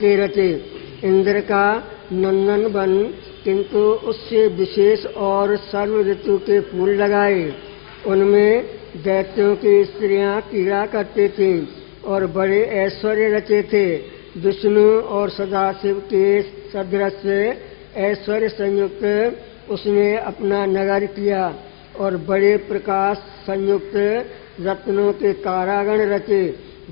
के रचे इंद्र का नंदन बन, किंतु उससे विशेष और सर्व ऋतु के फूल लगाए। उनमें दैत्यों की स्त्रियां क्रीड़ा करती थीं और बड़े ऐश्वर्य रचे थे। विष्णु और सदाशिव के सदृश ऐश्वर्य संयुक्त उसने अपना नगर किया और बड़े प्रकाश संयुक्त रत्नों के कारागण रचे।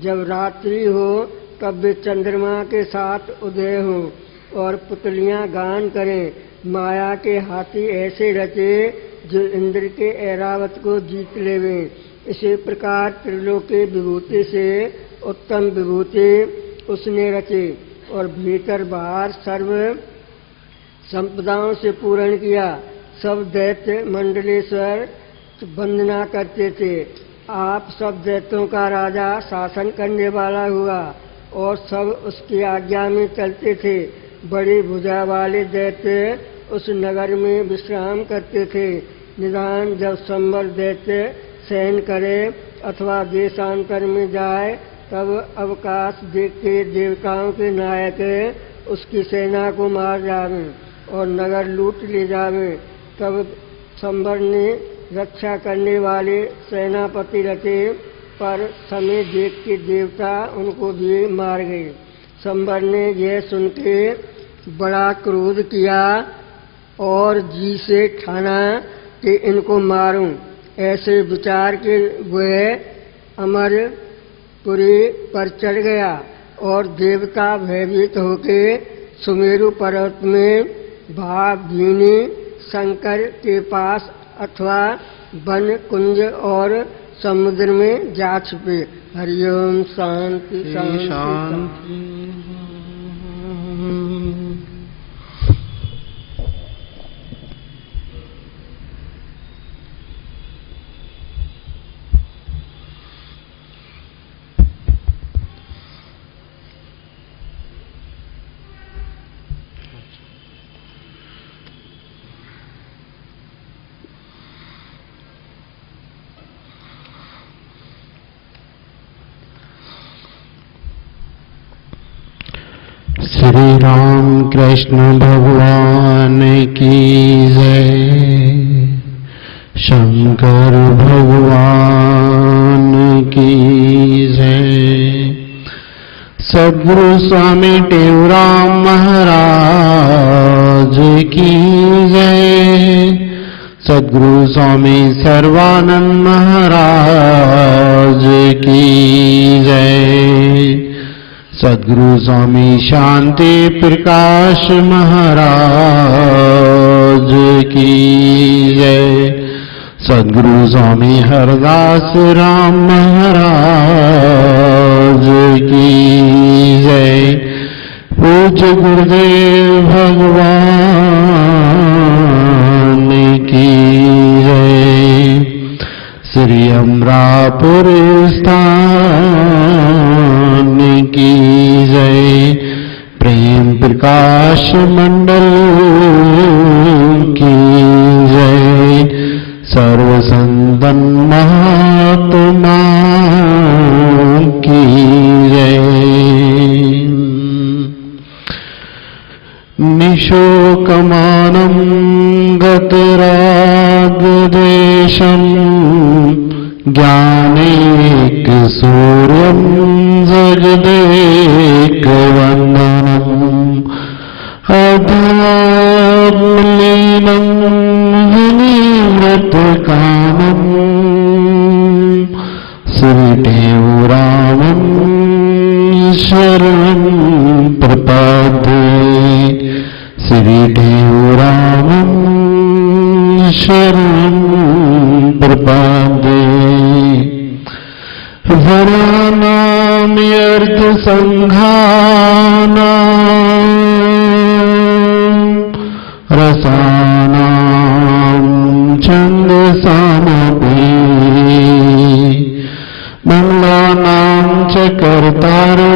जब रात्रि हो तब वे चंद्रमा के साथ उदय हो और पुतलियां गान करें। माया के हाथी ऐसे रचे जो इंद्र के ऐरावत को जीत लेवे। इसी प्रकार त्रिलोकी विभूति से उत्तम विभूति उसने रचे और भीतर बाहर सर्व संपदाओं से पूर्ण किया। सब दैत्य मंडलेश्वर वंदना करते थे। आप सब दैत्यों का राजा शासन करने वाला हुआ और सब उसकी आज्ञा में चलते थे। बड़ी भुजा वाले दैत्य उस नगर में विश्राम करते थे। निदान जब संवर दैत्य शयन करे अथवा देशांतर में जाए तब अवकाश देखते देवताओं के नायक उसकी सेना को मार जावे और नगर लूट ले जावे। तब संवर ने रक्षा करने वाले सेनापति रचे, पर समय देख के देवता उनको भी मार गए। संवर ने यह सुन के बड़ा क्रोध किया और जी से ठाना कि इनको मारूं। ऐसे विचार के वह अमरपुरी पर चढ़ गया और देवता भयभीत होके सुमेरु पर्वत में भावभीनी शंकर के पास अथवा वन कुंज और समुद्र में जा छुपे। हरिओम शांति शांति शांति। श्री राम कृष्ण भगवान की जय। शंकर भगवान की जय। सद्गुरु स्वामी टेवराम महाराज की जय। सद्गुरु स्वामी सर्वानंद महाराज की जय। सद्गुरु स्वामी शांति प्रकाश महाराज की जय। सद्गुरु स्वामी हरदास राम महाराज की जय। पूज्य गुरुदेव भगवान की जय। श्री अमरापुर स्थान की जय। प्रेम प्रकाश मंडल की जय। सर्व संतन महात्मा की जय। निशोकमानं गतरागदेशं ज्ञानेक सूर्यं जगदेकवन्दनम् अध्यात्मलीनं विनिवृतकामं श्रीटेवरामं शरणं प्रपद्ये। श्रीटेवरामं शरणं प्रपद्ये। वरानां यर्थसङ्घानां रसानां छन्दसामपि मङ्गलानां च कर्तारो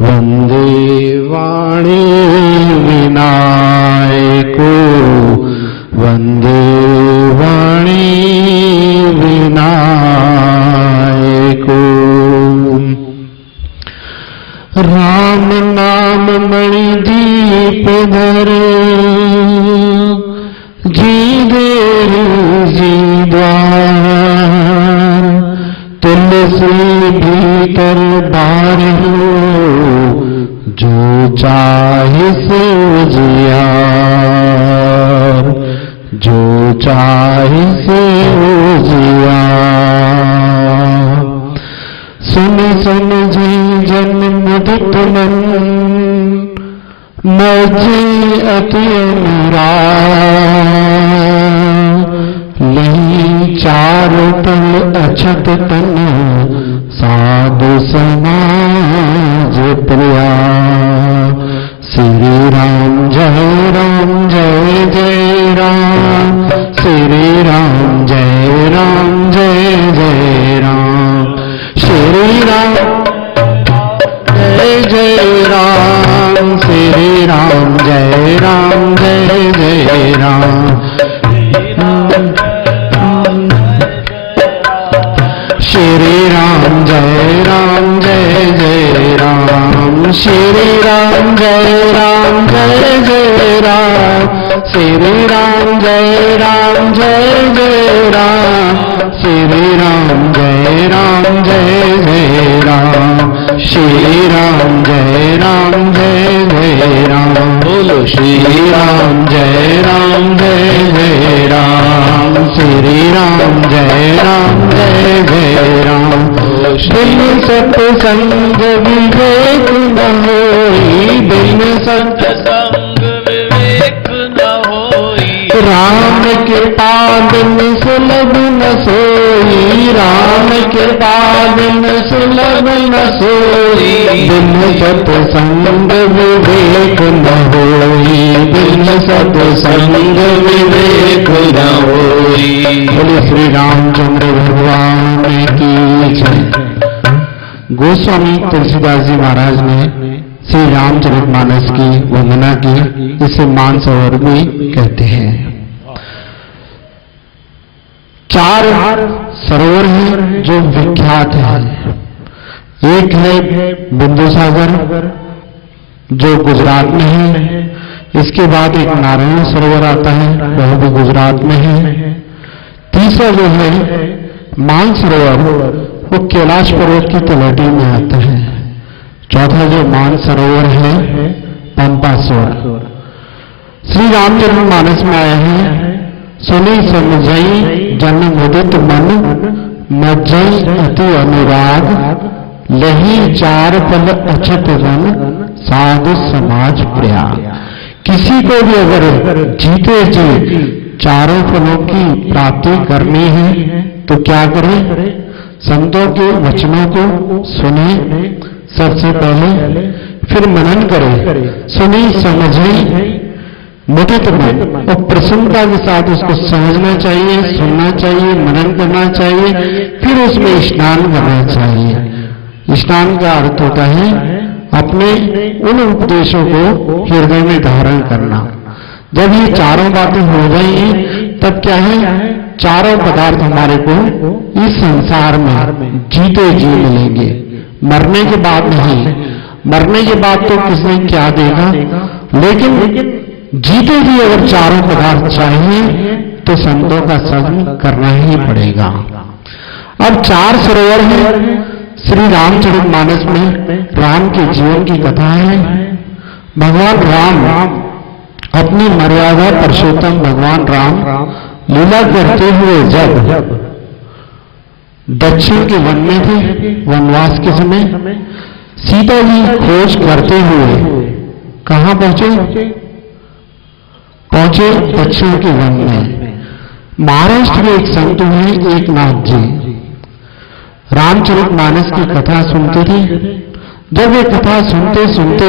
वन्दे वाणी विनायको। वन्दे वाणी विनायको। राम नाम मणि दीप धर, जी देर जी द्वार, तुलसी भीतर बार हो, जो चाहे से उजियार, जो चाहे से उजियार। सुन सुन जी जन मुदित मन, मजे अति अनुराग, नहीं चार पल अछत तन, साधु समाज प्रिया। श्री राम जय जय राम, श्री राम जय जय राम, श्री राम जय राम, श्री राम जय जय राम। श्री राम जय जय राम, श्री राम जय जय राम, श्री राम जय जय राम, श्री राम जय जय राम, श्री राम जय जय राम। बोलो श्री राम जय जय राम, श्री राम जय जय राम। बिन सत्संग विवेक न होई, बिन सत्संग विवेक न होई, राम के पाद में सुलभ न सोई, राम के पाद में सुलभ न सोई। बिन सत्संग विवेक न होई, बिन सत्संग विवेक न होई। बोले श्री रामचंद्र भगवान की जय। गोस्वामी तुलसीदास जी महाराज ने श्री रामचरितमानस की वंदना की, इसे मानसरोवर भी कहते हैं। 4 सरोवर हैं जो विख्यात हैं। एक है बिंदु सागर जो गुजरात में है, इसके बाद एक नारायण सरोवर आता है, वह भी गुजरात में है। तीसरा जो है मानसरोवर, वो कैलाश पर्वत की तलहटी में आता है। चौथा जो मानसरोवर है पंपासुर। श्री रामचरितमानस में आया है, सुनी समझई जन मुदित मन, मज्जई अति अनुराग, लही 4 पल अछत रन, साधु समाज प्रयाग। किसी को भी अगर जीते जी 4 फलों की प्राप्ति करनी है तो क्या करें? संतों के वचनों को सुने सबसे पहले, फिर मनन करें। सुनी समझे मुदित मन, और प्रसन्नता के साथ उसको समझना चाहिए, सुनना चाहिए, मनन करना चाहिए, फिर उसमें स्नान करना चाहिए। स्नान का अर्थ होता है अपने उन उपदेशों को हृदय में धारण करना। जब ये चारों बातें हो जाएंगी तब क्या है, चारों पदार्थ हमारे को इस संसार में जीते जी मिलेंगे। मरने के बाद नहीं, मरने के बाद तो किसने क्या देगा, लेकिन जीते जी अगर चारों पदार्थ चाहिए तो संतों का संग करना ही पड़ेगा। अब 4 सरोवर हैं श्री रामचरितमानस में। राम के जीवन की कथा है। भगवान राम अपनी मर्यादा पुरुषोत्तम भगवान राम लीला करते हुए जब दक्षिण के वन में थे, वनवास के समय, सीता जी खोज करते हुए कहां पहुंचे दक्षिण के वन में। महाराष्ट्र के एक संत हैं एकनाथ जी, रामचरितमानस की कथा सुनते थे। जब वे कथा सुनते सुनते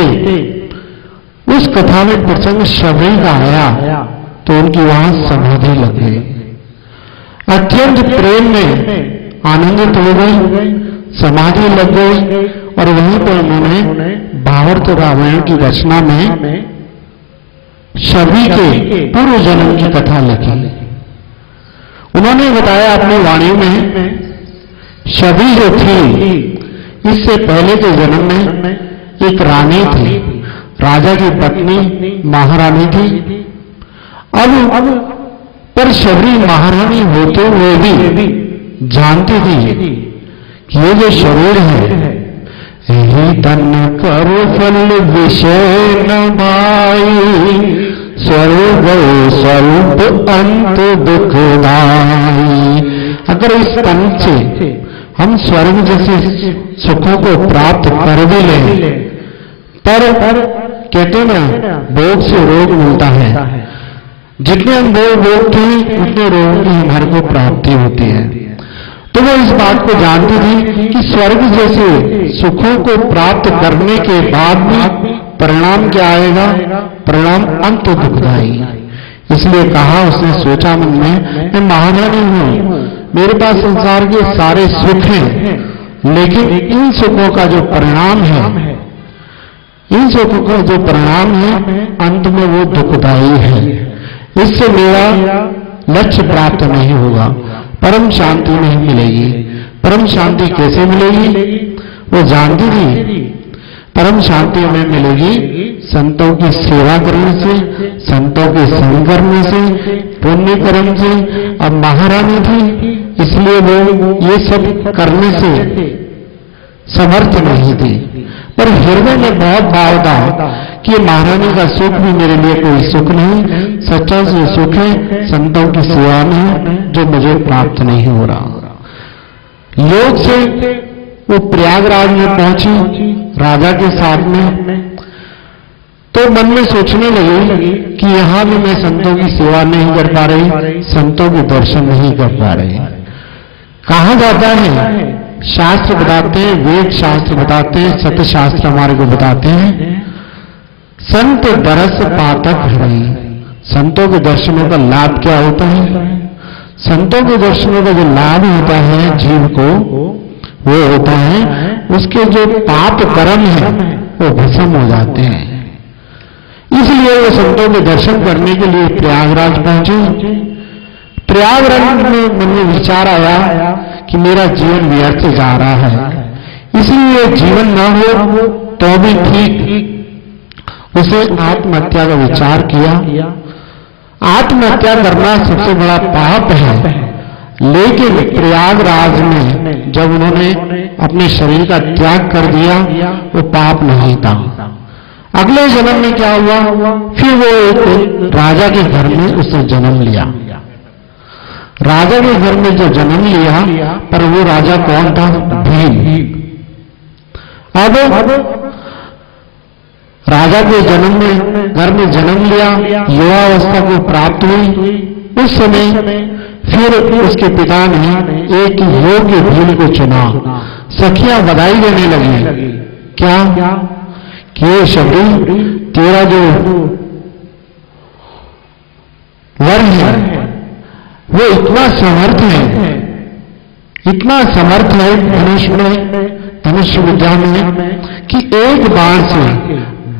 उस कथा में प्रसंग शबरी का आया तो उनकी वहां समाधि लग गई। अत्यंत प्रेम में आनंदित हो गई, समाधि लग गई, और वहीं पर उन्होंने भावार्थ रामायण की रचना में शबरी के पूर्व जन्म की कथा लिखी। उन्होंने बताया अपनी वाणी में, शबरी जो थी इससे पहले के जन्म में एक रानी थी, राजा की पत्नी महारानी थी। अब पर शबरी महारानी होते हुए भी जानती थी कि ये जो शरीर है ही तन कर फल विषय न भाई, स्वर्ग स्वरूप अंत दुखदाई। अगर इस तन से हम स्वर्ग जैसे सुखों को प्राप्त कर भी लें, पर कहते ना भोग से रोग मिलता है, जितने हम भोग भोगते हैं उतने रोगों की हमारे को प्राप्ति होती है। तो वो इस बात को जानती थी कि स्वर्ग जैसे सुखों को प्राप्त करने के बाद भी परिणाम क्या आएगा, परिणाम अंत दुखदाई। इसलिए कहा, उसने सोचा मन में, मैं महारानी हूं, मेरे पास संसार के सारे सुख हैं, लेकिन इन सुखों का जो परिणाम है, इन सुखों का जो परिणाम है अंत में वो दुखदाई है। इससे मेरा लक्ष्य प्राप्त नहीं होगा, परम शांति नहीं मिलेगी। परम शांति कैसे मिलेगी? वो जानती थी परम शांति हमें मिलेगी संतों की सेवा करने से, संतों के संग करने से, पुण्य कर्म से। अब महारानी थी इसलिए वो ये सब करने से समर्थ नहीं थी, पर हृदय में बहुत भाव था कि महारानी का सुख भी मेरे लिए कोई सुख नहीं, सच्चा से सुख है संतों की सेवा में जो मुझे प्राप्त नहीं हो रहा। योग से वो प्रयागराज में पहुंची राजा के साथ में, तो मन में सोचने लगी कि यहां भी मैं संतों की सेवा नहीं कर पा रही, संतों के दर्शन नहीं कर पा रही। कहा जाता है, शास्त्र बताते हैं, वेद शास्त्र बताते हैं, सत्य शास्त्र हमारे को बताते हैं, संत दरस पातक हरि। संतों के दर्शनों का लाभ क्या होता है? संतों के दर्शनों का जो लाभ होता है जीव को, वो होता है उसके जो पाप कर्म है वो भस्म हो जाते हैं। इसलिए वो संतों के दर्शन करने के लिए प्रयागराज पहुंचे। प्रयागराज में मन में विचार आया कि मेरा जीवन व्यर्थ जा रहा है, इसलिए जीवन न हो तो भी ठीक। उसे आत्महत्या का विचार किया। आत्महत्या करना सबसे बड़ा पाप है, लेकिन प्रयागराज में जब उन्होंने अपने शरीर का त्याग कर दिया वो पाप नहीं था। अगले जन्म में क्या हुआ, फिर वो एक राजा के घर में उसने जन्म लिया। राजा के घर में जो जन्म लिया, पर वो राजा कौन था? भीम। अब राजा के जन्म में घर में जन्म लिया, युवावस्था को प्राप्त हुई। उस समय फिर उसके पिता ने एक योग्य भील को चुना। सखियां बधाई देने लगी, क्या कि शबरी तेरा जो वर है वो इतना समर्थ है, इतना समर्थ है धनुष विद्या में कि एक बाण से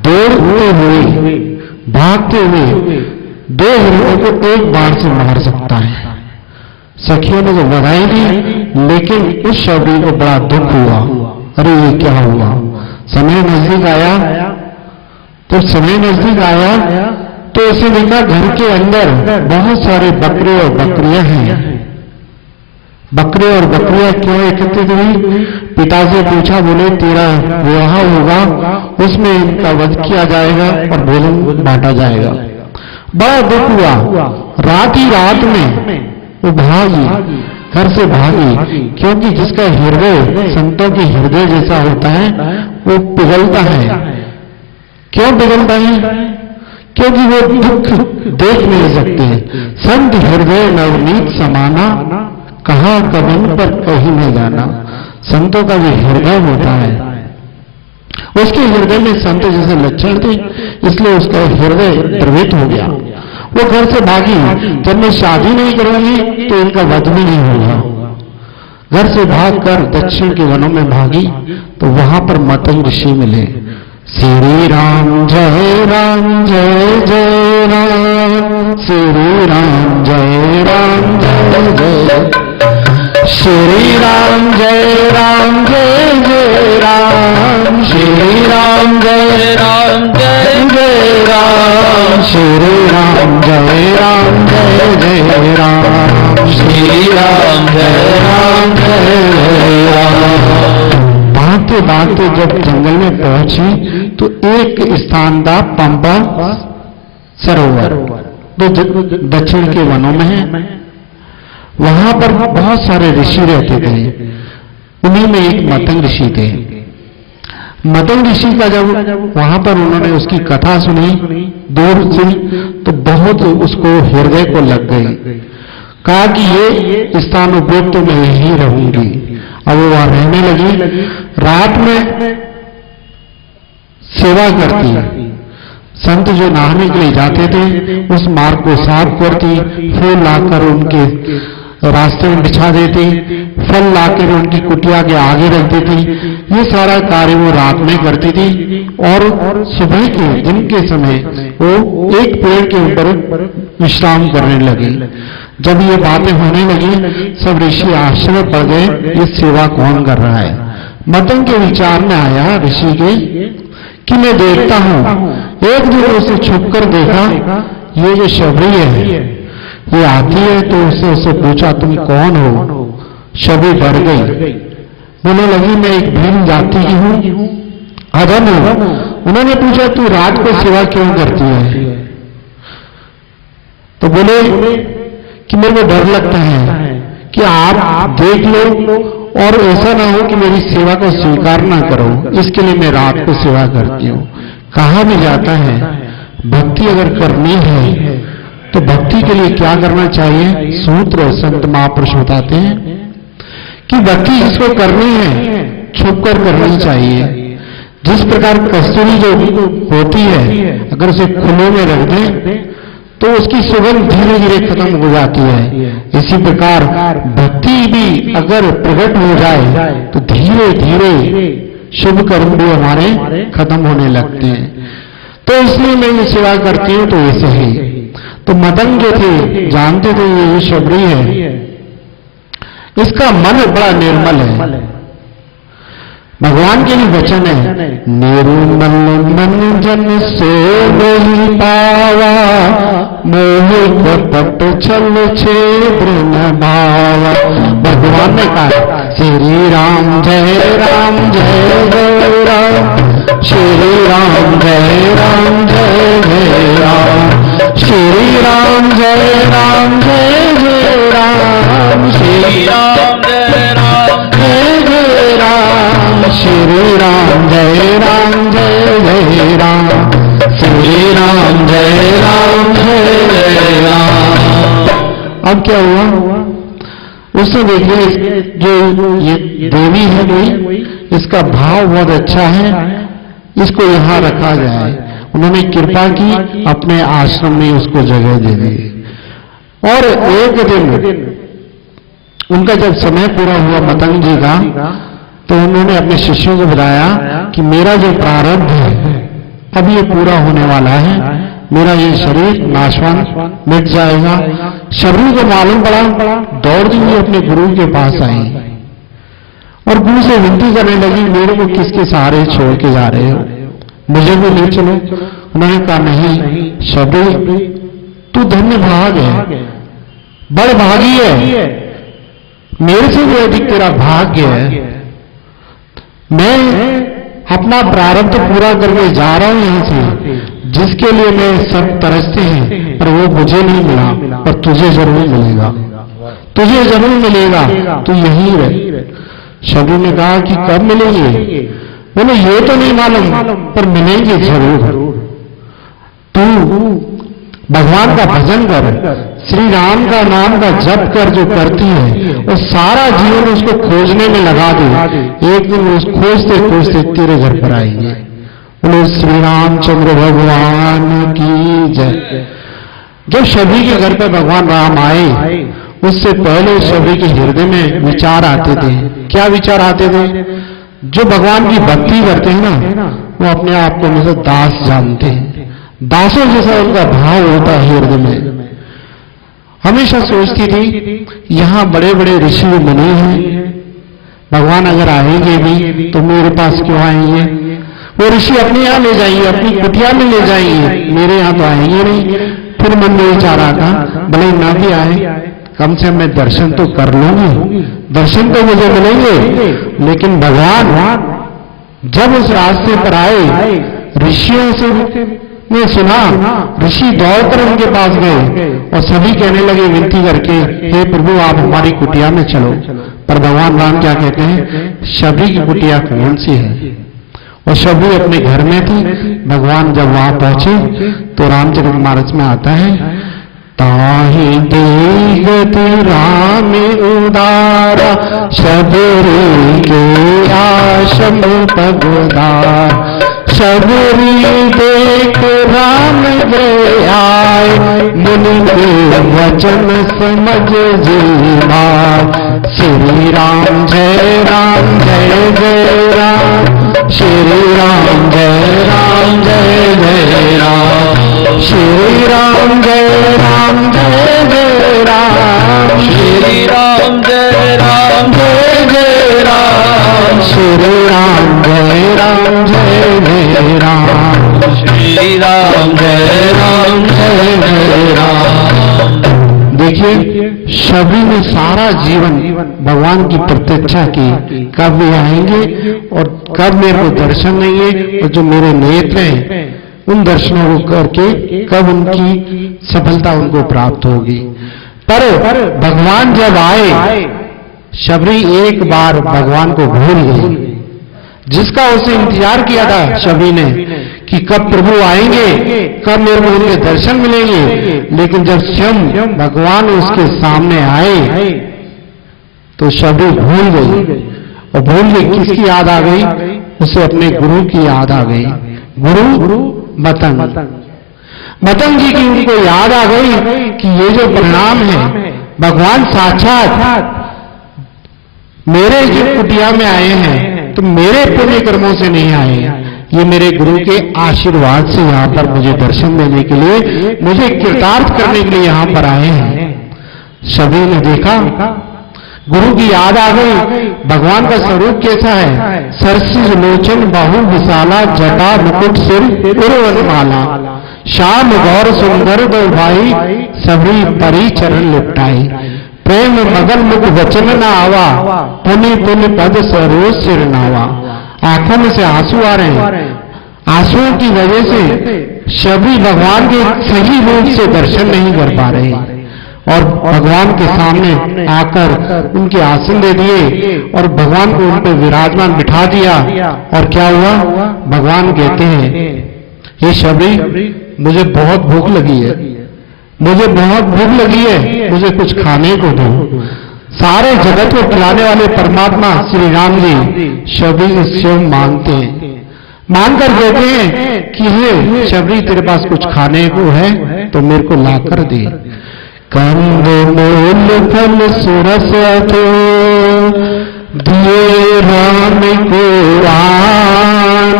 दौड़ते हुए भागते हुए 2 हिरणों को एक बाण से मार सकता है। सखियों ने तो बधाई दी, लेकिन उस शबरी को बड़ा दुख हुआ। अरे ये क्या हुआ? समय नजदीक आया, तो समय नजदीक आया तो उसे देखा घर के अंदर बहुत सारे बकरे और बकरियां हैं। बकरे और बकरियां क्यों एकत्रित हुई? पिता से पूछा, बोले तेरा विवाह होगा, उसमें इनका वध किया जाएगा और भोजन बांटा जाएगा। बड़ा दुख हुआ। रात ही रात में वो भागी, घर से भागी, क्योंकि जिसका हृदय संतों के हृदय जैसा होता है वो पिघलता है। क्यों पिघलता है? क्योंकि वो दुख देख नहीं सकते। संत हृदय नवनीत समाना, कहां कवन पर कहीं नहीं जाना। संतों का जो हृदय होता है, उसके हृदय में संत जैसे लक्षण थे, इसलिए उसका हृदय द्रवित हो गया। वो घर से भागी, जब मैं शादी नहीं करूंगी तो इनका वध भी नहीं होगा। घर से भागकर दक्षिण के वनों में भागी, तो वहां पर मतंग ऋषि मिले। श्री राम जय राम जय जय राम, श्री राम जय राम जय जय, श्री राम जय राम जय जय राम, श्री श्री राम जय राम जय जय राम, श्री राम जय राम जय जय राम, श्री राम जय राम जय जय राम। भागते भागते जब जंगल में पहुंची तो एक स्थान था पंपा सरोवर, जो दक्षिण के वनों में है। वहां पर बहुत सारे ऋषि रहते थे। उन्हीं में एक मतंग ऋषि थे। मतंग ऋषि का जब वहां पर उन्होंने उसकी कथा सुनी दूर से, तो बहुत उसको हृदय को लग गई। कहा कि ये स्थान उपयोग तो मैं यही रहूंगी। अब वो वहां रहने लगी। रात में सेवा करती, संत जो नहाने के लिए जाते थे उस मार्ग को साफ करती, फूल लाकर उनके रास्ते में बिछा देती, फल लाकर उनकी कुटिया के आगे रख देती। ये सारा कार्य वो रात में करती थी। और सुबह के दिन के समय वो एक पेड़ के ऊपर विश्राम करने लगी। जब ये बातें होने लगी, सब ऋषि आश्चर्य पड़ गए, ये सेवा कौन कर रहा है। मतंग के विचार में आया ऋषि के कि मैं देखता हूं। एक दिन उसे छुपकर देखा, ये जो शबरी है ये आती है, तो उससे पूछा तुम कौन हो। शबरी डर गई, बोलने लगी मैं एक भिन्न जाति की हूं, अधम हूं। उन्होंने पूछा तू रात को सेवा क्यों करती है। तो बोले कि मेरे को डर लगता है कि आप देख लो और ऐसा ना हो कि मेरी सेवा को स्वीकार ना करो, इसके लिए मैं रात को सेवा करती हूं। कहा भी जाता है भक्ति अगर करनी है तो भक्ति के लिए क्या करना चाहिए। सूत्र संत महापुरुष बताते हैं कि भक्ति जिसको करनी है छुप कर करनी चाहिए। जिस प्रकार कस्तूरी जो होती है अगर उसे खुले में रख दें तो उसकी सुगंध धीरे धीरे खत्म हो जाती है। इसी प्रकार भक्ति भी अगर प्रकट हो जाए तो धीरे धीरे शुभ कर्म भी हमारे खत्म होने लगते हैं। तो इसलिए मैं ये सेवा करती हूं तो ऐसे ही। तो मतंग जो थे जानते थे ये शबरी है, इसका मन बड़ा निर्मल है। भगवान के भी वचन है निर्मल मन जन सो नहीं पावा, मोह कपट छल छेद्र न भावा। भगवान ने कहा श्री राम जय राम जय जय राम, श्री राम जय राम जय जय राम, श्री राम जय राम जय जय राम, श्री राम जय राम जय जय राम, श्री राम जय राम जय जय राम, श्री राम जय राम जय जय राम। अब क्या हुआ उसने देखिए जो ये देवी है कोई, इसका भाव बहुत अच्छा है, इसको यहां रखा जाए। उन्होंने कृपा की, अपने आश्रम में उसको जगह दे दी। और एक दिन उनका जब समय पूरा हुआ मतंग जी का, तो उन्होंने अपने शिष्यों को बताया कि मेरा जो प्रारब्ध है अब ये पूरा होने वाला है, मेरा ये शरीर नाशवान मिट जाएगा। शबरी को मालूम पड़ा, दौड़ती हुई अपने गुरु के पास आई और गुरु से विनती करने लगी मेरे को किसके सहारे छोड़ के जा रहे हो, मुझे भी ले चलो। उन्होंने कहा नहीं शबरी तू धन्य भाग है, बड़ भागी है, मेरे से भी अधिक तेरा भाग्य है। मैं अपना प्रारब्ध पूरा करके जा रहा हूं यहां से, जिसके लिए मैं सब तरसते हैं पर वो मुझे नहीं मिला, पर तुझे जरूर मिलेगा, तुझे जरूर मिलेगा, तू यहीं रह। शबरी ने कहा कि कब मिलेंगे। बोले ये तो नहीं मालूम पर मिलेंगे जरूर। तू भगवान का भजन कर, श्री राम का नाम का जप कर जो करती है, और सारा जीवन उसको खोजने में लगा दे, एक दिन उस खोजते खोजते तेरे घर पर आएंगे। बोले श्री रामचंद्र भगवान की जय। जब शबरी के घर पर भगवान राम आए, उससे पहले शबरी के हृदय में विचार आते थे। क्या विचार आते थे? जो भगवान की भक्ति करते हैं ना, वो अपने आप को हमेशा दास जानते हैं, दासों जैसा उनका भाव होता है हृदय में। हमेशा सोचती थी यहां बड़े बड़े ऋषि मुनि हैं, भगवान अगर आएंगे भी तो मेरे पास क्यों आएंगे। वो ऋषि अपने यहाँ ले जाएंगे, अपनी कुटिया में ले जाएंगे, मेरे यहाँ तो आएंगे नहीं। फिर मन में विचार आता, भले ना भी आए, कम से कम मैं दर्शन तो कर लूंगी, दर्शन तो मुझे मिलेंगे। लेकिन भगवान जब उस रास्ते पर आए, ऋषियों से ने सुना, ऋषि दौड़कर उनके पास गए और सभी कहने लगे विनती करके, हे प्रभु आप हमारी कुटिया में चलो। पर भगवान राम क्या कहते हैं, शबरी की कुटिया कौन सी है? और शबरी अपने घर में थी। भगवान जब वहां पहुंचे तो रामचरितमानस में आता है, ताहि देखति राम उदारा, शबरी के आश्रम पगदार। शबरी देख राम गए आए, मुनि के वचन समझ जीवा। श्री राम जय जय राम, श्री राम जय जय राम, श्री राम जय जय राम, श्री राम जय जय राम, श्री राम जय जय राम, श्री राम जय राम। देखिए, शबरी ने सारा जीवन भगवान की प्रतीक्षा की, कब वे आएंगे और कब मेरे को दर्शन नहीं है, और जो मेरे नेत्र हैं उन दर्शनों को करके कब उनकी सफलता उनको प्राप्त होगी। पर भगवान जब आए, शबरी एक बार भगवान को भूल गई, जिसका उसे इंतजार किया था शबरी ने कि कब प्रभु आएंगे, कब मेरे को उनके दर्शन मिलेंगे। लेकिन जब स्वयं भगवान उसके सामने आए तो शबरी भूल गई, और भूल गई किसकी याद आ गई, उसे अपने गुरु की याद आ गई। गुरु मतंग जी की उनको याद आ गई कि ये जो परिणाम है, भगवान साक्षात मेरे जो कुटिया में आए हैं तो मेरे पुण्य कर्मों से नहीं आए, ये मेरे गुरु के आशीर्वाद से यहाँ पर मुझे दर्शन देने के लिए, मुझे कृतार्थ करने के लिए यहाँ पर आए हैं। सभी ने देखा, गुरु की याद आ गई, भगवान का स्वरूप कैसा है, सरसिज लोचन बाहु विशाला, जटा मुकुट सिर उर्वनमाला, श्याम गौर सुंदर दो भाई, सबरी परी चरण लिपटाई। प्रेम मगन मुख वचन न आवा, पुनि पुनि पद सरोज सिर नावा। आंखों में से आंसू आ रहे हैं, आंसुओं की वजह से शबरी भगवान के सही रूप से दर्शन नहीं कर पा रहे, और भगवान के सामने आकर उनके आसन दे दिए और भगवान को उन पर विराजमान बिठा दिया। और क्या हुआ, भगवान कहते हैं, ये शबरी मुझे बहुत भूख लगी है, मुझे बहुत भूख लगी है, मुझे कुछ खाने को दो। सारे जगत को खिलाने वाले परमात्मा श्री राम जी शबरी से स्वयं मांगते हैं, मांगकर कहते हैं कि हे शबरी तेरे पास कुछ खाने को है तो मेरे को ला कर दे। कंद मूल फल सुरस तो दिए राम को आन,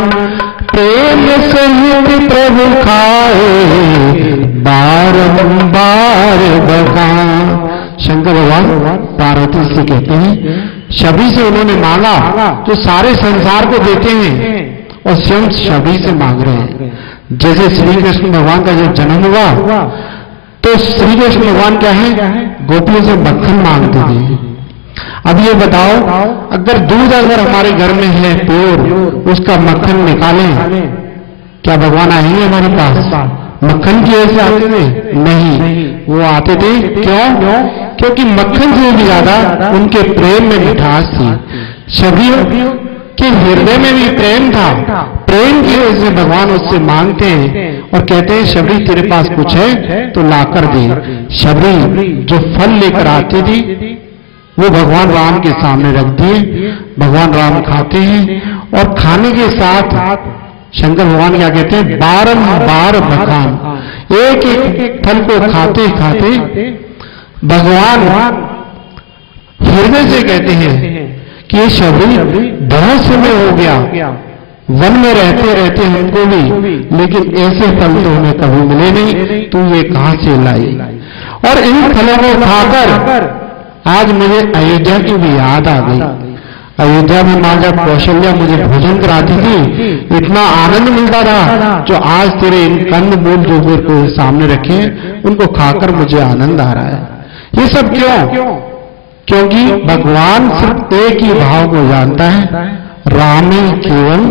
प्रेम सहित प्रभु खाए बारंबार बखान। शंकर भगवान पार्वती से कहते हैं, शबरी से उन्होंने मांगा जो सारे संसार को देते हैं और स्वयं शबरी से मांग रहे हैं। जैसे श्री कृष्ण भगवान का जब जन्म हुआ तो श्री कृष्ण भगवान क्या है, गोपियों से मक्खन मांगते थे। अब ये बताओ, अगर दूध अगर हमारे घर में है प्योर, उसका मक्खन निकालें, क्या भगवान आएंगे हमारे पास? मक्खन की वजह से आते थे? नहीं, वो आते थे क्यों? क्योंकि मक्खन से भी ज्यादा उनके प्रेम में मिठास थी। शबरी के हृदय में भी प्रेम था, प्रेम की वजह से भगवान उससे मांगते हैं और कहते हैं शबरी तेरे पास कुछ है तो लाकर दे। शबरी जो फल लेकर आती थी वो भगवान राम के सामने रख दिए, भगवान राम खाते हैं और खाने के साथ शंकर भगवान क्या कहते हैं, बारंबार बखान। एक एक फल को खाते खाते भगवान हृदय से कहते हैं कि ये शबरी बहुत समय हो गया, वन में रहते रहते हमको भी, लेकिन ऐसे फल तो हमें कभी मिले नहीं, तू ये कहां से लाई? और इन फलों को खाकर आज मुझे अयोध्या की भी याद आ गई। अयोध्या में मां जब कौशल्या मुझे भोजन कराती थी, इतना आनंद मिलता था, जो आज तेरे इन कंद मूल जो मेरे को सामने रखे उनको खाकर मुझे आनंद आ रहा है। ये सब क्यों? क्योंकि भगवान सिर्फ एक ही भाव को जानता है, राम ही केवल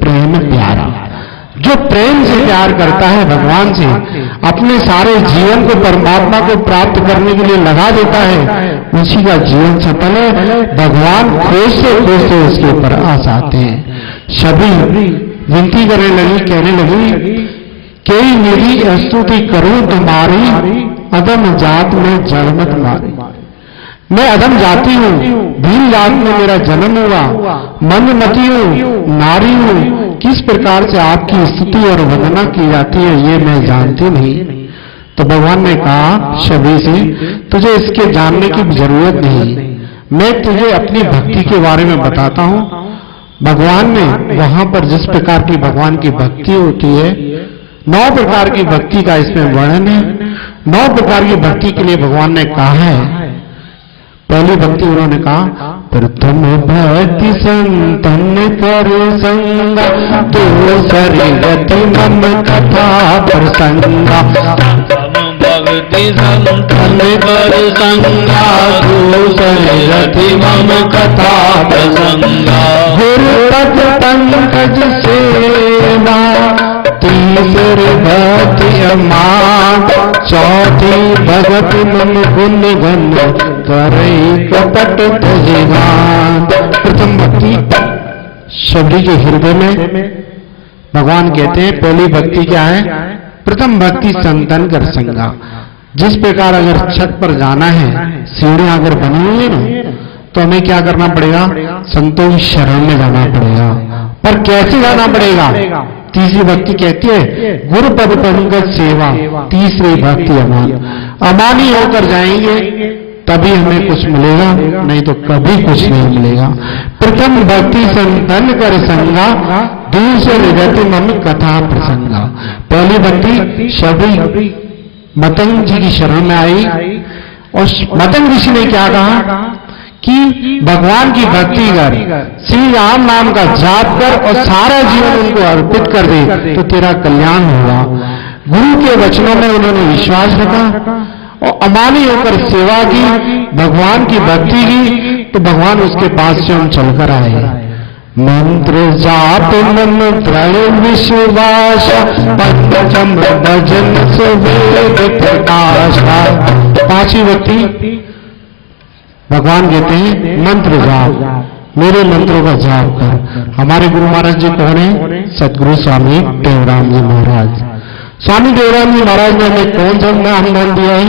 प्रेम प्यारा। जो प्रेम से प्यार करता है भगवान से, अपने सारे जीवन को परमात्मा को प्राप्त करने के लिए लगा देता है, उसी का जीवन सफल है। भगवान खोजते खोजते उसके ऊपर आस आते हैं। सभी विनती करने लगी, कहने लगी कि मेरी स्तुति करूं तुम्हारी, अदम जात में जड़ मत मारी। मैं अधम जाति हूं, भील जात में मेरा जन्म हुआ, मंदमती हूं, नारी हूं। किस प्रकार से आपकी स्तुति और वंदना की जाती है ये मैं जानती नहीं। तो भगवान ने कहा शबरी से, तुझे इसके जानने की जरूरत नहीं, मैं तुझे अपनी भक्ति के बारे में बताता हूं। भगवान ने वहां पर जिस प्रकार की भगवान की भक्ति होती है, 9 प्रकार की भक्ति का इसमें वर्णन है। 9 प्रकार की भक्ति के लिए भगवान ने कहा है। पहली भक्ति उन्होंने कहा, प्रथम भक्ति संतन कर संगा, दूसरी गति मम कथा प्रसंगा। भक्ति संतन कर संगा, दूसरी गति मम कथा प्रसंगा। गुरुपद पंकज सेवा, तीसरी भक्ति अमान, चौथी भगत मम गुण गण, करई कपट तजिगान। प्रथम भक्ति शबरी के हृदय में भगवान कहते हैं पहली भक्ति क्या है? प्रथम भक्ति संतन कर संगा। जिस प्रकार अगर छत पर जाना है, सीढ़ियां अगर बनी हुई है ना, तो हमें क्या करना पड़ेगा? संतों की शरण में जाना पड़ेगा। पर कैसे जाना पड़ेगा? तीसरी भक्ति कहती है गुरु पद पंकज सेवा, तीसरी भक्ति अमान। अमानी होकर जाएंगे तभी हमें कुछ मिलेगा, नहीं तो कभी कुछ नहीं मिलेगा। प्रथम भक्ति संतन कर संगा, दूसरी गति मम कथा प्रसंगा। पहली भक्ति शबरी मतंग जी की शरण में आई, और मतंग ऋषि ने क्या कहा कि भगवान की भक्ति कर, श्री राम नाम का जाप कर और सारा जीवन उनको अर्पित कर दे तो तेरा कल्याण होगा। गुरु के वचनों में उन्होंने विश्वास रखा और अमानी होकर सेवा की, भगवान की भक्ति की, तो भगवान उसके पास से हम चलकर आए। मंत्र जाप मन दृढ़ विश्वास, पंचम भजन से वेद प्रकाश। पांचवी भक्ति भगवान कहते हैं मंत्र जाप, मेरे मंत्रों का जाप कर। हमारे गुरु महाराज जी कौन है? सतगुरु स्वामी देवराम जी महाराज। स्वामी देवराम जी महाराज ने हमें कौन सा नाम दिया है?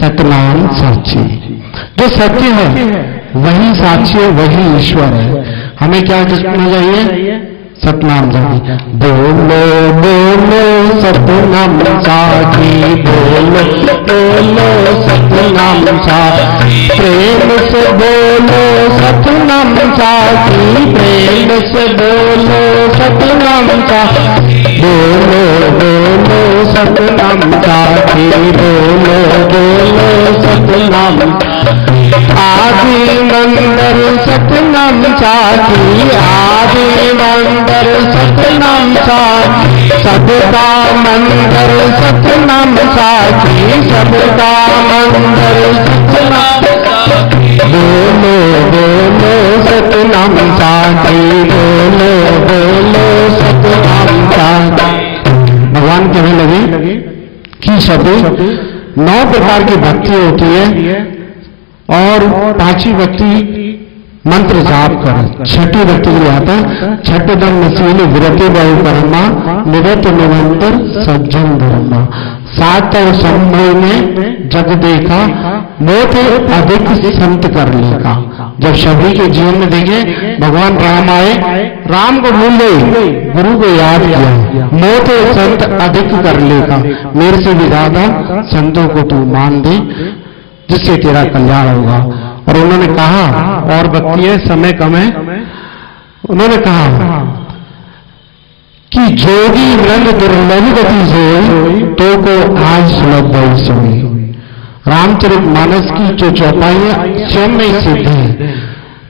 सतनाम साक्षी। जो सत्य है वही साक्षी है, वही ईश्वर है। हमें क्या करना चाहिए? सतनाम जापी। बोलो बोलो सतनाम साखी, बोलो बोलो सतनाम साखी, प्रेम से बोलो सतनाम साखी, प्रेम से बोलो सतनाम साखी, बोलो बोलो सतनाम साखी, बोलो बोलो सतनाम। आदि मंदर सतनाम साखी, आदि मंदर सतनाम साखी, सबका मंदिर सतनाम साखी, सबका मंदिर सतनाम साखी। बोलो बोलो सतनाम साखी, बोलो बोलो सतनाम साखी। भगवान कहने लगे कि सभी 9 प्रकार की भक्ति होती है, और 5वीं भक्ति मंत्र जाप कर। छठी भक्ति के लिए आता है छठ दम नशील विरति बहु कर्मा, निरत निरंतर सज्जन धर्मा। 7 और संभव में जग देखा, मोटे अधिक संत कर लेगा। जब शबरी के जीवन में देखे भगवान राम आए, राम को भूल गए, गुरु को याद किया, मोटे संत अधिक कर लेगा। मेरे से भी ज्यादा संतों को तू मान दे, जिससे तेरा कल्याण होगा। और उन्होंने कहा, और भक्ति है, समय कम है, उन्होंने कहा कि जोगी वृंद दुर्लभ गति सोई, तो को आज सुलभ बहु सोई। रामचरित मानस की जो चौपाइयां स्वयं में सिद्ध है,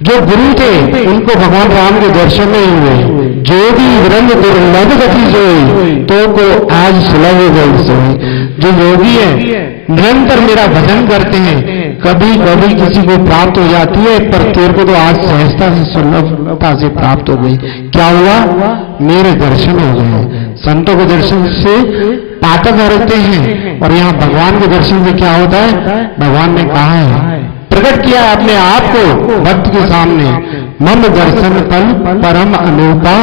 जो गुरु थे उनको भगवान राम के दर्शन नहीं हुए। जो भी वृंद दुर्लभ गति सोई तो को आज सुलभ गई सोई। जो योगी है निरंतर मेरा भजन करते हैं, कभी कभी किसी को प्राप्त हो जाती है, पर तेरे को तो आज सहजता से सुलभता से प्राप्त हो गई। क्या हुआ? मेरे दर्शन हो गए। संतों के दर्शन से पातक हरते हैं, और यहाँ भगवान के दर्शन से क्या होता है? भगवान ने कहा है, प्रकट किया अपने आप को भक्त के सामने, मम दर्शन तल परम अनूपा,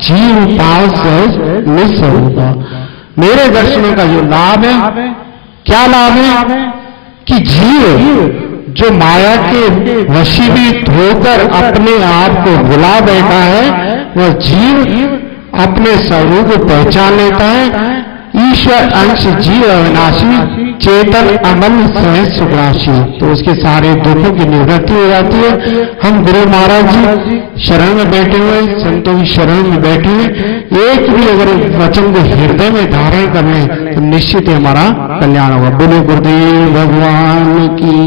जीव पाव सहज निस्वरूपा। मेरे दर्शनों का जो लाभ है, क्या लाभ है? कि जीव जो माया के वशीभूत होकर अपने आप को भुला बैठा है, वह जीव अपने स्वरूप को पहचान लेता है। ईश्वर अंश जीव अविनाशी, चेतन अमल सहज सुखराशि, तो उसके सारे दुखों की निवृत्ति हो जाती है। हम गुरु महाराज जी शरण में बैठे हुए, संतों की शरण में बैठे हुए, एक भी अगर वचन को हृदय में धारण कर लें तो निश्चित ही हमारा कल्याण होगा। बोले गुरुदेव भगवान की।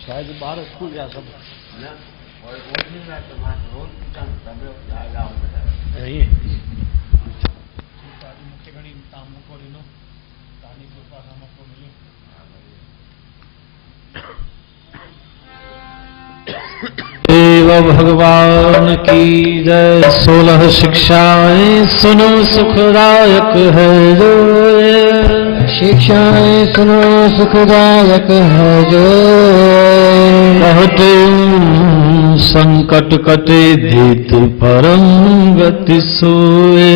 शायद बाहर स्कूल जा सब देव भगवान की जय। 16 शिक्षाएं सुनो सुखदायक है जो, शिक्षाएं सुनो सुखदायक है जो। कहते संकट कटे देत परम गति सोए,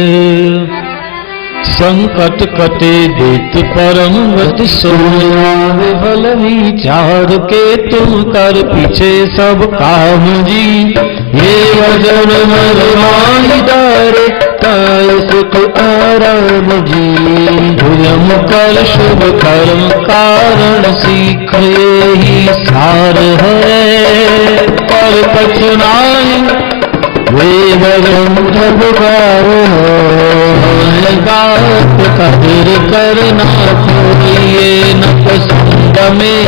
संकट कटे देत परम गति सोया। विफल विचार के तुम कर पीछे सब काम जी, ये वजन मरमाई डारे काल सुख आराम जी। भुजम कर शुभ कर्म कारण सीख ही सार है, पर कठिनाई वे वजन ठगकार है। बात कदर करना खोइए न पसंद में,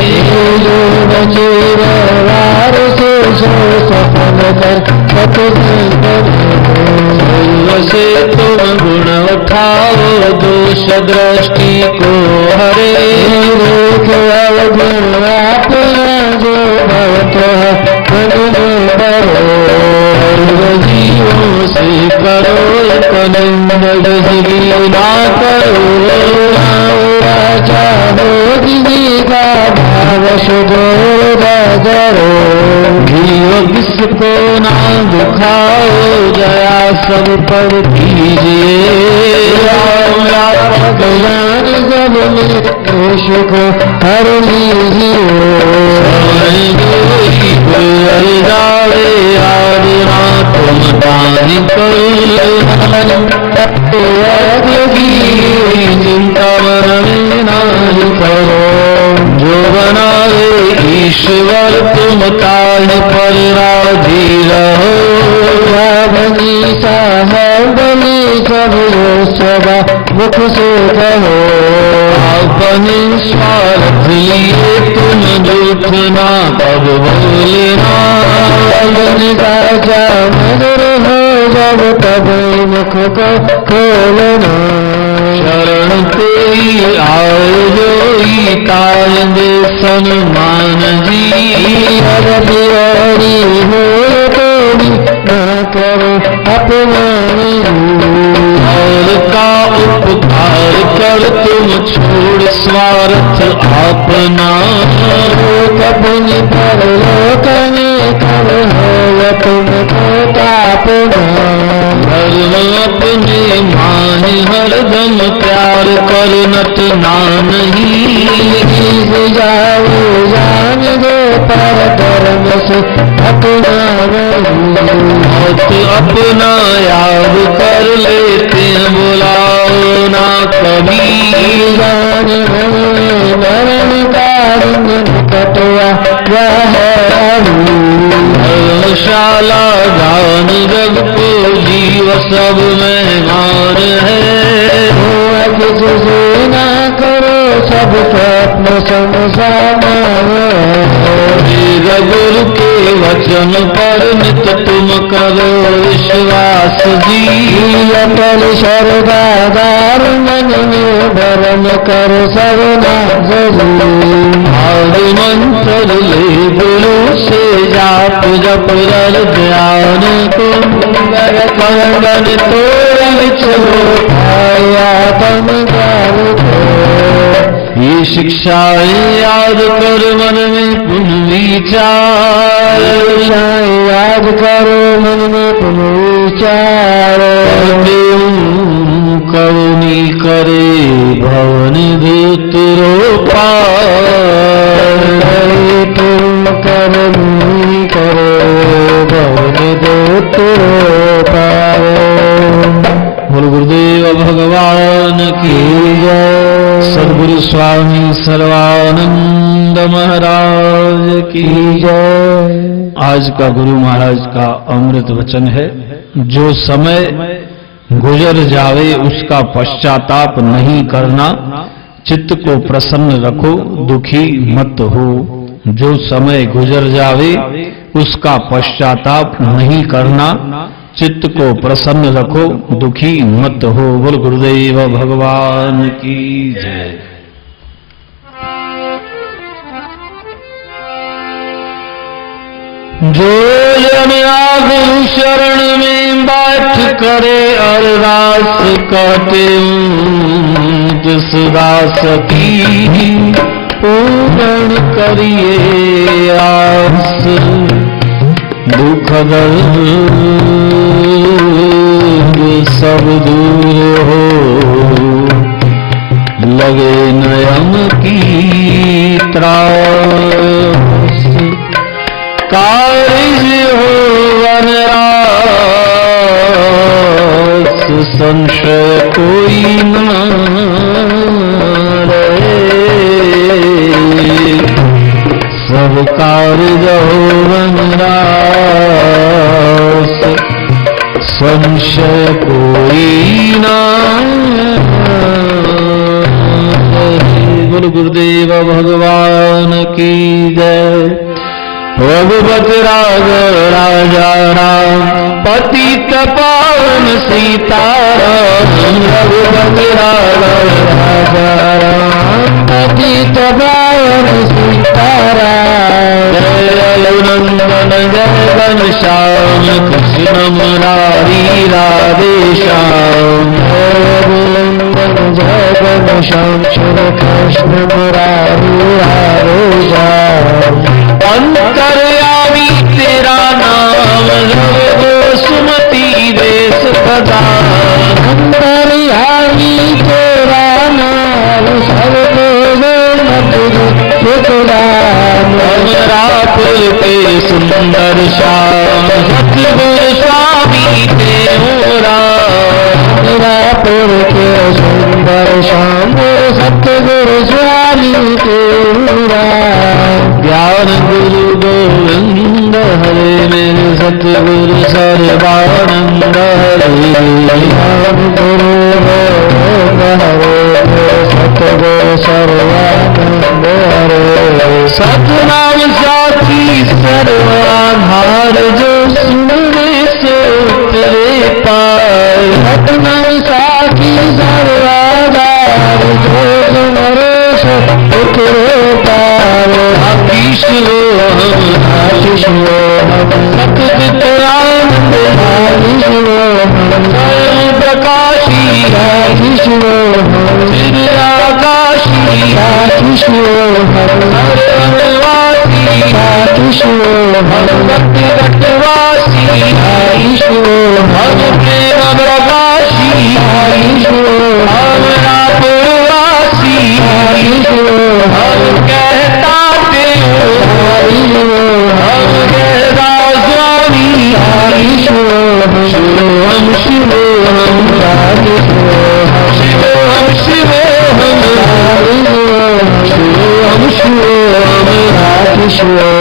जो बचेरार से सो सफल कर सत्संग से तुम गुण उठाओ, दोष दृष्टि को हरे। गुण अपना जो जीवों से करो कलंद लीला करो। चाहो जिंदगी का भाव शुद्धो करो, जीव किसको ना दुखाओ, जया सब पर दीजिए। भगवान सब में सुख हर लीजिए। तुम दान चिंता मन करो, जो बनावे ईश्वर तुम काल पर राजी रहो। बनी साहब बनी सब सदा मुख से कहो, अपने स्वार्थ लिए तुम झूठ ना कब बोलना। का मधुर हो जब तब मुख को खोलना। शरण कोई आए जोई कायदे सन्मान जी, अब बिहारी हो कोई न करो अपमान। और का उपकार कर तुम छोड़ स्वार्थ अपना, कभी परलोक में कर हो तुमको तापना। धर्म अपने मान हरदम प्यार कर नत नाम ही, जाओ जान दो पर धर्म से अपना मौत अपना याद कर लेते बुलाओ ना कभी। जान मरण कारण कटवा वह धर्मशाला जान जग को जीव सब में मान है। किसी ना करो सबको अपने समझाना। गुरु के वचन पर नित तुम करो विश्वास जी। अटल सर्वदार मन में भरम कर सर्वना आदि मंत्र ले गुरु से जाप जप रल ध्यान को कंगन तो आया तम ये शिक्षाएं याद कर मन में पुनः विचार। याद करो मन में पुनः विचार। करुणी करे भवन दूतरो पार। तुम करुणी करो भवन दूतरो पार। बोल गुरुदेव भगवान की जय। सद्गुरु स्वामी सर्वानंद महाराज की जय। आज का गुरु महाराज का अमृत वचन है, जो समय गुजर जावे उसका पश्चाताप नहीं करना, चित्त को प्रसन्न रखो दुखी मत हो। जो समय गुजर जावे उसका पश्चाताप नहीं करना, चित्त को प्रसन्न रखो दुखी मत हो। बोल गुरुदेव भगवान की जय। जो जन गुरु शरण में बैठ करे अरदास कहते तिस दास की पूर्ण करिए आस। दुख दर्द सब दूर हो लगे नयन की त्रास। कार्य हो वनरास संशय कोई न रहे। सब कार्य हो वनरास संशय कोई ना। गुरु गुरुदेव भगवान की जय। रघुपत राघव राजा राम पतित पावन सीताराम। रघुपत राघव राजा राम पतित पावन सीताराम। जय रघुनंदन जय घनश्याम कृष्ण मुरारी राधे श्याम। रघुनंदन जय घनश्याम श्री कृष्ण मुरारी राधे श्याम। अंतर्यामी तेरा नाम रघु सुमति देश प्रदान। अंतर्यामी तेरा नाम सर्वो अमरापुर के सुंदर श्याम सतगुरु स्वामी तेरा। अमरापुर के सुंदर श्याम सतगुरु स्वामी तेरा। ज्ञान गुरु गोविंद हरे मेरे सतगुरु सर्वानंद हरे। ज्ञान गुरु गोविंद हरे सतगुरु सर्वानंद हरे। सतनाम साखी सर्वाधार जो सुनने से उतरे पार। सतनाम साखी सर्वाधार जो सुनने से उतरे पार। आशीष लो हम आशीष लो हम सतचित आनंद आशीष लो हम स्वयं प्रकाशी आशीष लो हम चिर आकाशी आशीष लो हम सर्ववासी आशीष लो हम भक्ति रटवासी आशीष लो हम प्रेम प्रकाशी आशीष लो हम रापुरवासी आशीष लो हम कहता आशीष लो हम कहता स्वामी आशीष लो शिवोहम शिवोहम आशीष लो शिवोहम शिवोहम शिवोहम शिवोहम आशीष लो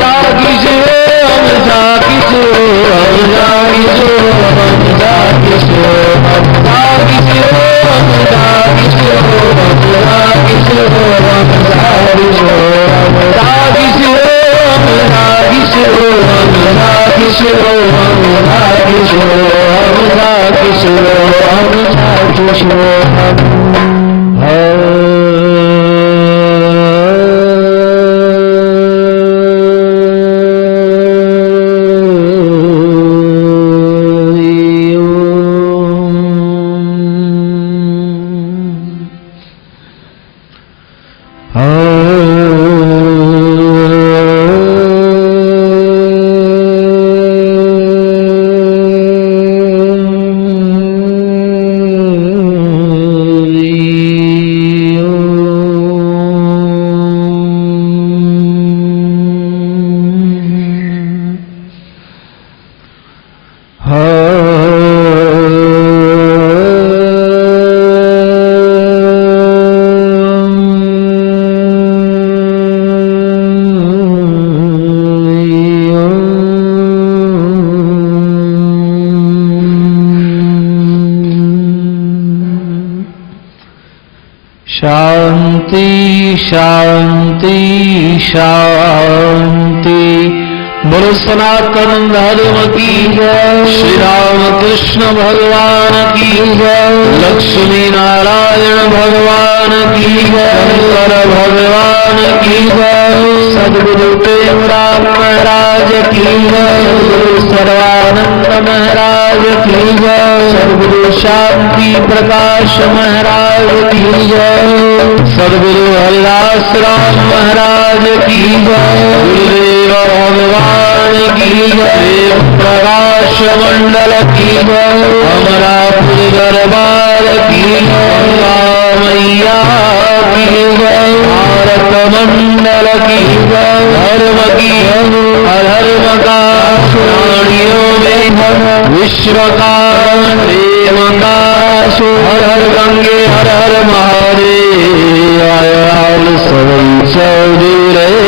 साकी शिवोहम साकी शांति शांति शांति। बोलो सनातन धर्म की जय, श्री राम कृष्ण भगवान की जय, लक्ष्मी नारायण भगवान की जय, शंकर भगवान की जय, सद्गुरु प्रेमराम महाराज की जय, सद्गुरु सर्वानंद महाराज की जय, सद्गुरु शांति प्रकाश महाराज की जय, सद्गुरु हरिदास राम महाराज की जय, गुरुदेव भगवान की जय, प्रकाश मंडल की जय, अमरापुर दरबार की जय, मैया की जय, भारत मंडल की जय, धर्म की अधर्म का प्राणियों में विश्व का प्रेम का, हर हर गंगे हर हर महादेव, आयल सवई चौधरी।